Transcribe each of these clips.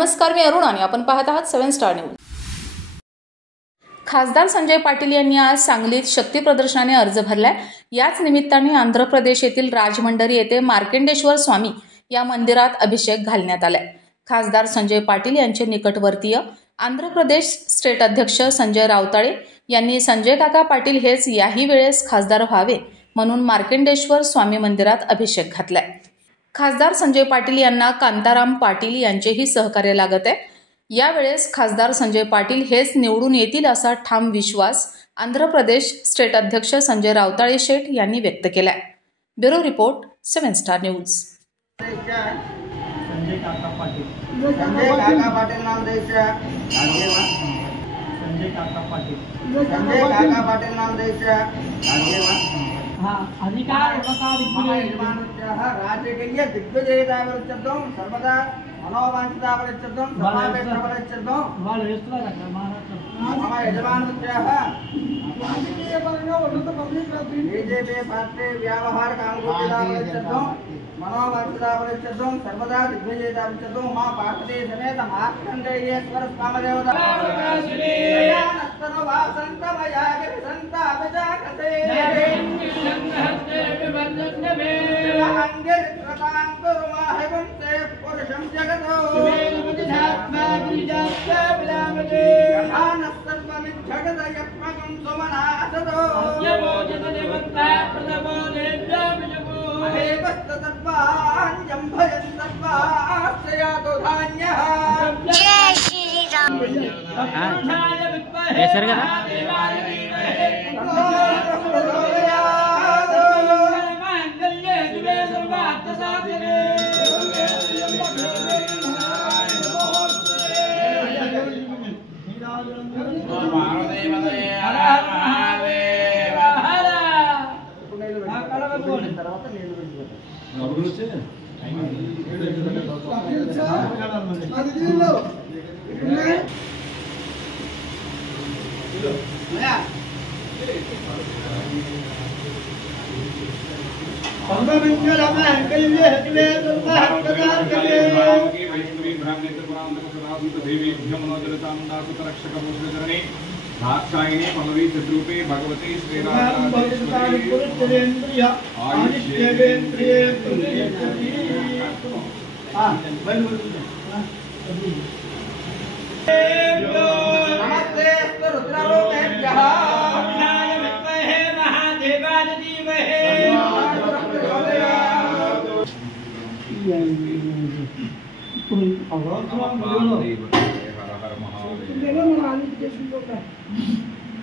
नमस्कार, मी अरुण आणि आपण पाहत आहात 7 स्टार न्यूज। खासदार संजय पाटील यांनी आज सांगलीत शक्ती प्रदर्शनाने अर्ज भरलाय। याच निमित्ताने आंध्र प्रदेश येथील राजमंडरी येथे मार्कंडेश्वर स्वामी या मंदिरात अभिषेक घालण्यात आलाय। खासदार संजय पाटील यांचे निकटवर्तीय आंध्र प्रदेश स्टेट अध्यक्ष संजय रावताळे यांनी संजय काका पाटील हेच याही वेळेस खासदार व्हावे म्हणून मार्कंडेश्वर स्वामी मंदिरात अभिषेक घातलाय। खासदार संजय पाटील यांना कांताराम पाटील यांचेही सहकार्य लागत आहे। यावेळेस खासदार संजय पाटील हेच निवडून येतील असा ठाम विश्वास आंध्र प्रदेश स्टेट अध्यक्ष संजय रावताळे शेठ यांनी व्यक्त केलाय। Bureau report 7 star news. Sanjay काका पाटील नाम द्यायचं, संजय काका पाटील नाम द्यायचं। अधिकार राजकीय दिग्विजयतावरचर्दं सर्वदा मनोवांछितावरचर्दं समावेशवरचर्दं मम यजमानस्याः बीजेपी पार्टी व्यावहार कामगोचरावरचर्दं मनोवांछितावरचर्दं सर्वदा दिग्विजयतावरचर्दं मा पार्वती समेत मार्कंडेयेश्वर स्वामदेवता दाक्षायणी पल्लवी चिद्रूपे भगवती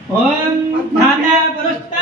ओम धाता पुरुष